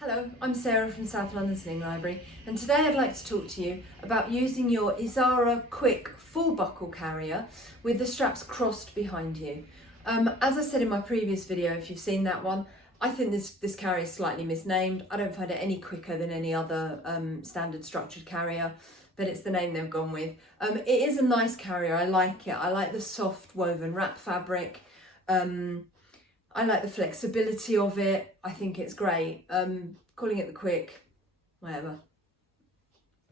Hello, I'm Sarah from South London Sling Library, and today I'd like to talk to you about using your Isara quick full buckle carrier with the straps crossed behind you. As I said in my previous video, if you've seen that one, I think this carrier is slightly misnamed. I don't find it any quicker than any other standard structured carrier, but it's the name they've gone with. It is a nice carrier, I like it. I like the soft woven wrap fabric. I like the flexibility of it. I think it's great. Calling it the quick, whatever.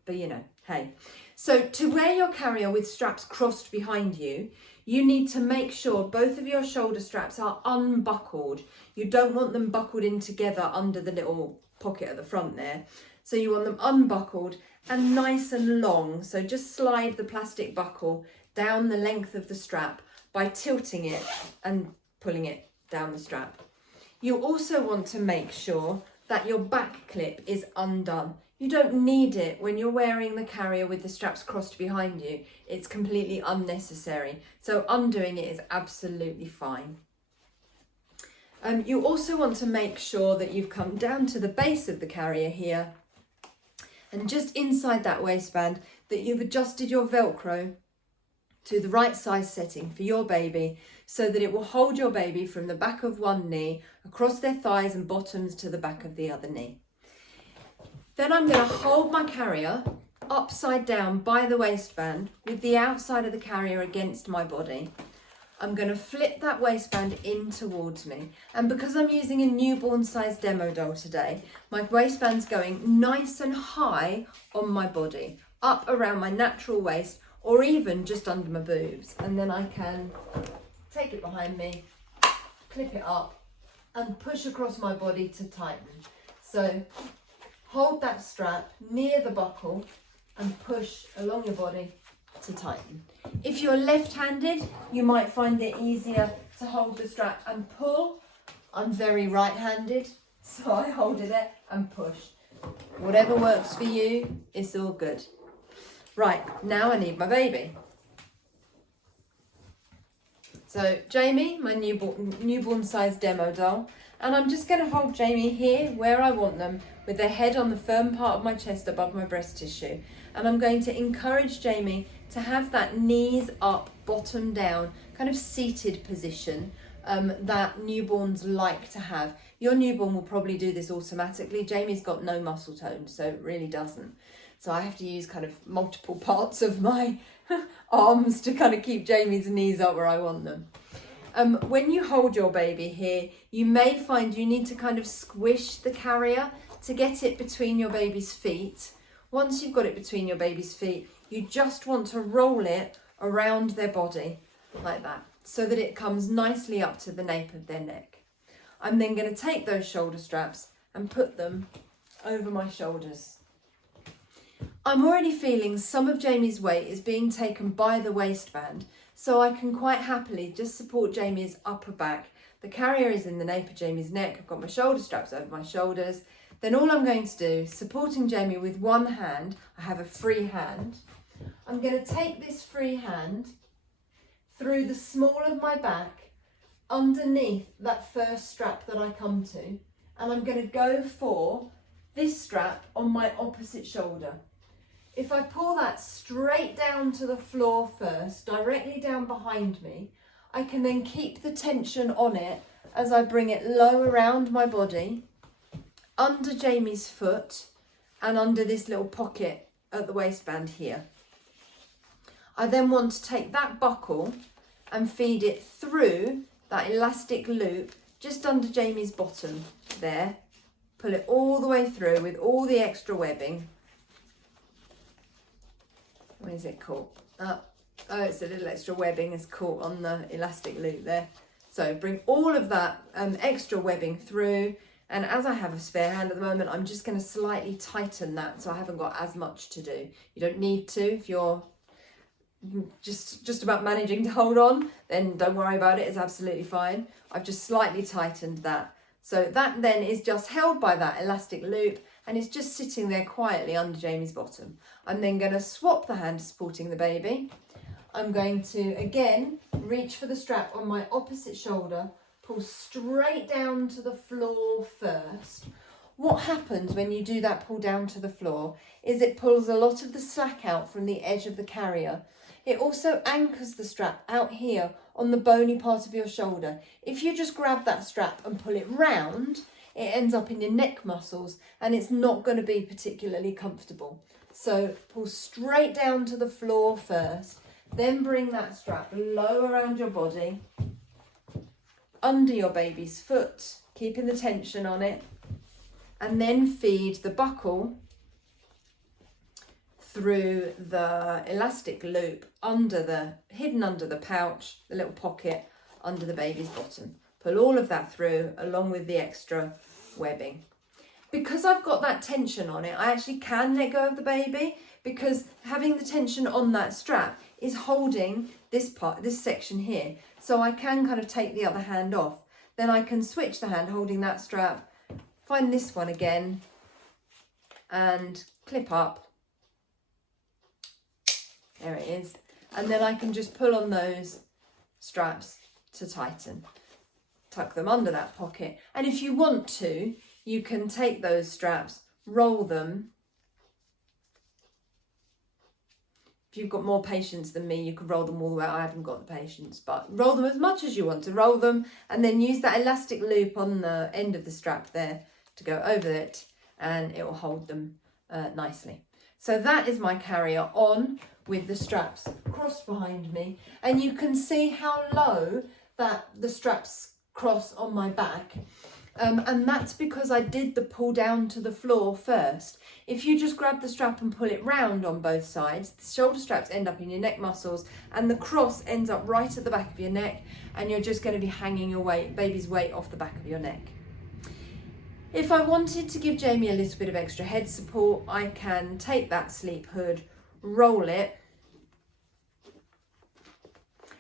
But you know, hey. So to wear your carrier with straps crossed behind you, you need to make sure both of your shoulder straps are unbuckled. You don't want them buckled in together under the little pocket at the front there. So you want them unbuckled and nice and long. So just slide the plastic buckle down the length of the strap by tilting it and pulling it down the strap. You also want to make sure that your back clip is undone. You don't need it when you're wearing the carrier with the straps crossed behind you. It's completely unnecessary. So undoing it is absolutely fine. You also want to make sure that you've come down to the base of the carrier here, and just inside that waistband, that you've adjusted your Velcro to the right size setting for your baby, so that it will hold your baby from the back of one knee across their thighs and bottoms to the back of the other knee. Then I'm going to hold my carrier upside down by the waistband with the outside of the carrier against my body. I'm going to flip that waistband in towards me, and because I'm using a newborn size demo doll today, my waistband's going nice and high on my body, up around my natural waist, or even just under my boobs, and then I can take it behind me, clip it up and push across my body to tighten. So hold that strap near the buckle and push along your body to tighten. If you're left-handed, you might find it easier to hold the strap and pull. I'm very right-handed, so I hold it there and push. Whatever works for you, it's all good. Right, now I need my baby. So Jamie, my newborn size demo doll, and I'm just going to hold Jamie here where I want them, with their head on the firm part of my chest above my breast tissue. And I'm going to encourage Jamie to have that knees up, bottom down, kind of seated position that newborns like to have. Your newborn will probably do this automatically. Jamie's got no muscle tone, so it really doesn't. So I have to use kind of multiple parts of my arms to kind of keep Jamie's knees up where I want them. When you hold your baby here, you may find you need to kind of squish the carrier to get it between your baby's feet. Once you've got it between your baby's feet, you just want to roll it around their body like that, so that it comes nicely up to the nape of their neck. I'm then going to take those shoulder straps and put them over my shoulders. I'm already feeling some of Jamie's weight is being taken by the waistband, so I can quite happily just support Jamie's upper back. The carrier is in the nape of Jamie's neck. I've got my shoulder straps over my shoulders. Then all I'm going to do, supporting Jamie with one hand, I have a free hand. I'm going to take this free hand through the small of my back, underneath that first strap that I come to, and I'm going to go for this strap on my opposite shoulder. If I pull that straight down to the floor first, directly down behind me, I can then keep the tension on it as I bring it low around my body, under Jamie's foot, and under this little pocket at the waistband here. I then want to take that buckle and feed it through that elastic loop just under Jamie's bottom there. Pull it all the way through with all the extra webbing. Where is it caught? Oh, it's a little extra webbing is caught on the elastic loop there. So bring all of that extra webbing through, and as I have a spare hand at the moment, I'm just going to slightly tighten that so I haven't got as much to do. You don't need to. If you're just about managing to hold on, then don't worry about it, it's absolutely fine. I've just slightly tightened that. So that then is just held by that elastic loop, and it's just sitting there quietly under Jamie's bottom. I'm then going to swap the hand supporting the baby. I'm going to again reach for the strap on my opposite shoulder, pull straight down to the floor first, What happens when you do that pull down to the floor is it pulls a lot of the slack out from the edge of the carrier. It also anchors the strap out here on the bony part of your shoulder. If you just grab that strap and pull it round, it ends up in your neck muscles and it's not going to be particularly comfortable. So pull straight down to the floor first, then bring that strap low around your body, under your baby's foot, keeping the tension on it, and then feed the buckle through the elastic loop hidden under the pouch, the little pocket under the baby's bottom. Pull all of that through along with the extra webbing. Because I've got that tension on it, I actually can let go of the baby, because having the tension on that strap is holding this section here. So I can kind of take the other hand off. Then I can switch the hand holding that strap, find this one again and clip up. There it is. And then I can just pull on those straps to tighten. Tuck them under that pocket. And if you want to, you can take those straps, roll them. If you've got more patience than me, you could roll them all the way. I haven't got the patience, but roll them as much as you want to roll them, and then use that elastic loop on the end of the strap there to go over it, and it will hold them nicely. So that is my carrier on with the straps crossed behind me, and you can see how low that the straps cross on my back. And that's because I did the pull down to the floor first. If you just grab the strap and pull it round on both sides, the shoulder straps end up in your neck muscles and the cross ends up right at the back of your neck, and you're just going to be hanging your baby's weight off the back of your neck. If I wanted to give Jamie a little bit of extra head support, I can take that sleep hood, roll it,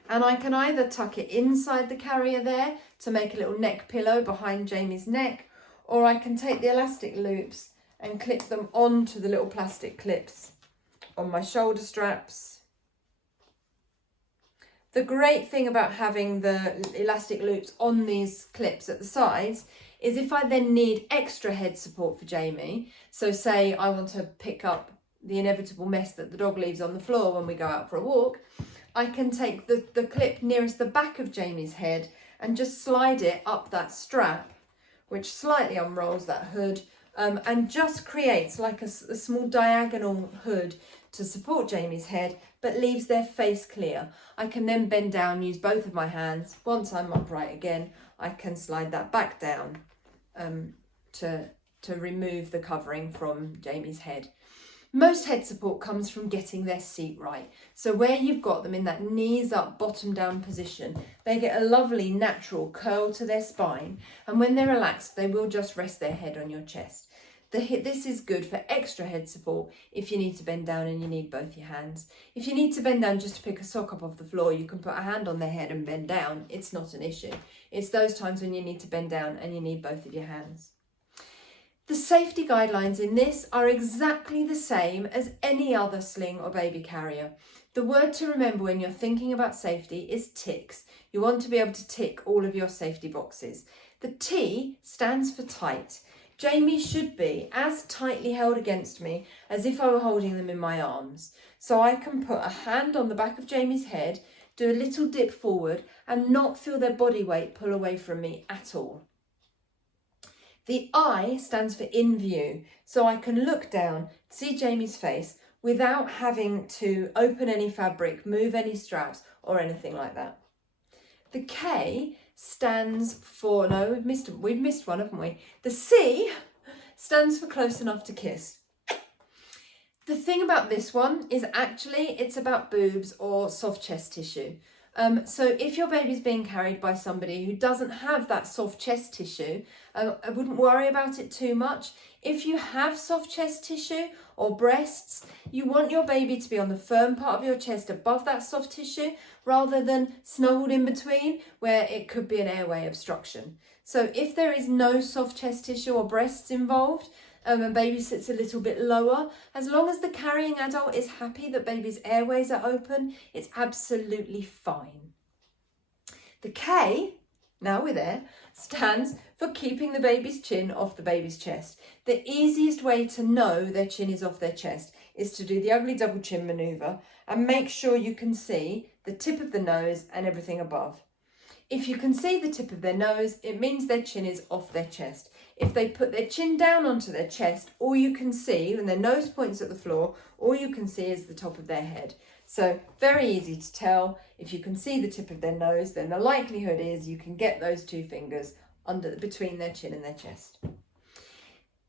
and I can either tuck it inside the carrier there to make a little neck pillow behind Jamie's neck, or I can take the elastic loops and clip them onto the little plastic clips on my shoulder straps. The great thing about having the elastic loops on these clips at the sides is if I then need extra head support for Jamie, so say I want to pick up the inevitable mess that the dog leaves on the floor when we go out for a walk, I can take the clip nearest the back of Jamie's head and just slide it up that strap, which slightly unrolls that hood, and just creates like a small diagonal hood to support Jamie's head, but leaves their face clear. I can then bend down, use both of my hands. Once I'm upright again, I can slide that back down to remove the covering from Jamie's head. Most head support comes from getting their seat right. So where you've got them in that knees up, bottom down position, they get a lovely natural curl to their spine. And when they're relaxed, they will just rest their head on your chest. This is good for extra head support if you need to bend down and you need both your hands. If you need to bend down just to pick a sock up off the floor, you can put a hand on their head and bend down. It's not an issue. It's those times when you need to bend down and you need both of your hands. The safety guidelines in this are exactly the same as any other sling or baby carrier. The word to remember when you're thinking about safety is ticks. You want to be able to tick all of your safety boxes. The T stands for tight. Jamie should be as tightly held against me as if I were holding them in my arms. So I can put a hand on the back of Jamie's head, do a little dip forward and not feel their body weight pull away from me at all. The I stands for in view, so I can look down, see Jamie's face without having to open any fabric, move any straps or anything like that. The K stands for, no, we've missed one, haven't we? The C stands for close enough to kiss. The thing about this one is actually it's about boobs or soft chest tissue. So if your baby's being carried by somebody who doesn't have that soft chest tissue, I wouldn't worry about it too much. If you have soft chest tissue or breasts, you want your baby to be on the firm part of your chest above that soft tissue rather than snuggled in between where it could be an airway obstruction. So if there is no soft chest tissue or breasts involved, and baby sits a little bit lower, as long as the carrying adult is happy that baby's airways are open, it's absolutely fine. The K now we're there, stands for keeping the baby's chin off the baby's chest. The easiest way to know their chin is off their chest is to do the ugly double chin manoeuvre and make sure you can see the tip of the nose and everything above. If you can see the tip of their nose, it means their chin is off their chest. If they put their chin down onto their chest, all you can see, when their nose points at the floor, all you can see is the top of their head. So very easy to tell. If you can see the tip of their nose, then the likelihood is you can get those two fingers between their chin and their chest.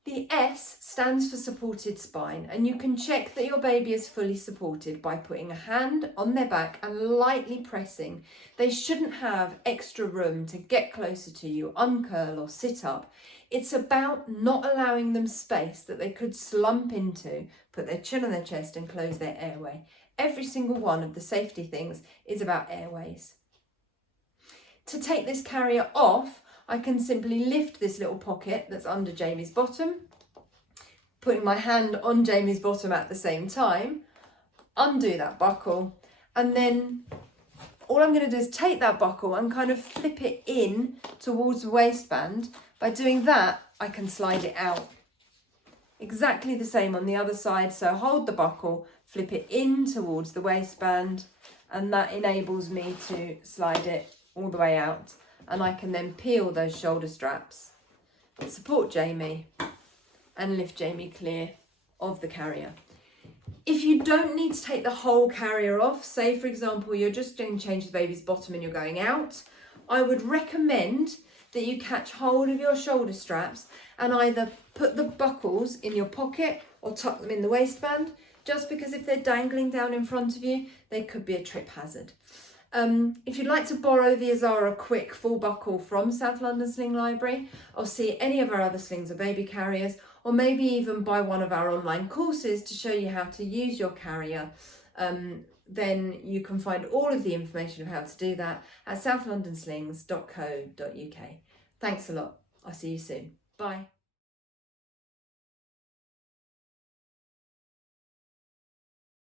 The S stands for supported spine, and you can check that your baby is fully supported by putting a hand on their back and lightly pressing. They shouldn't have extra room to get closer to you, uncurl or sit up. It's about not allowing them space that they could slump into, put their chin on their chest and close their airway. Every single one of the safety things is about airways. To take this carrier off, I can simply lift this little pocket that's under Jamie's bottom, putting my hand on Jamie's bottom at the same time, undo that buckle, and then all I'm going to do is take that buckle and kind of flip it in towards the waistband. By doing that, I can slide it out. Exactly the same on the other side, so hold the buckle, flip it in towards the waistband, and that enables me to slide it all the way out. And I can then peel those shoulder straps, support Jamie, and lift Jamie clear of the carrier. If you don't need to take the whole carrier off, say for example you're just going to change the baby's bottom and you're going out, I would recommend that you catch hold of your shoulder straps and either put the buckles in your pocket or tuck them in the waistband, just because if they're dangling down in front of you, they could be a trip hazard. If you'd like to borrow the Isara Quick full buckle from South London Sling Library, or see any of our other slings or baby carriers, or maybe even buy one of our online courses to show you how to use your carrier, then you can find all of the information of how to do that at southlondonslings.co.uk. Thanks a lot. I'll see you soon. Bye.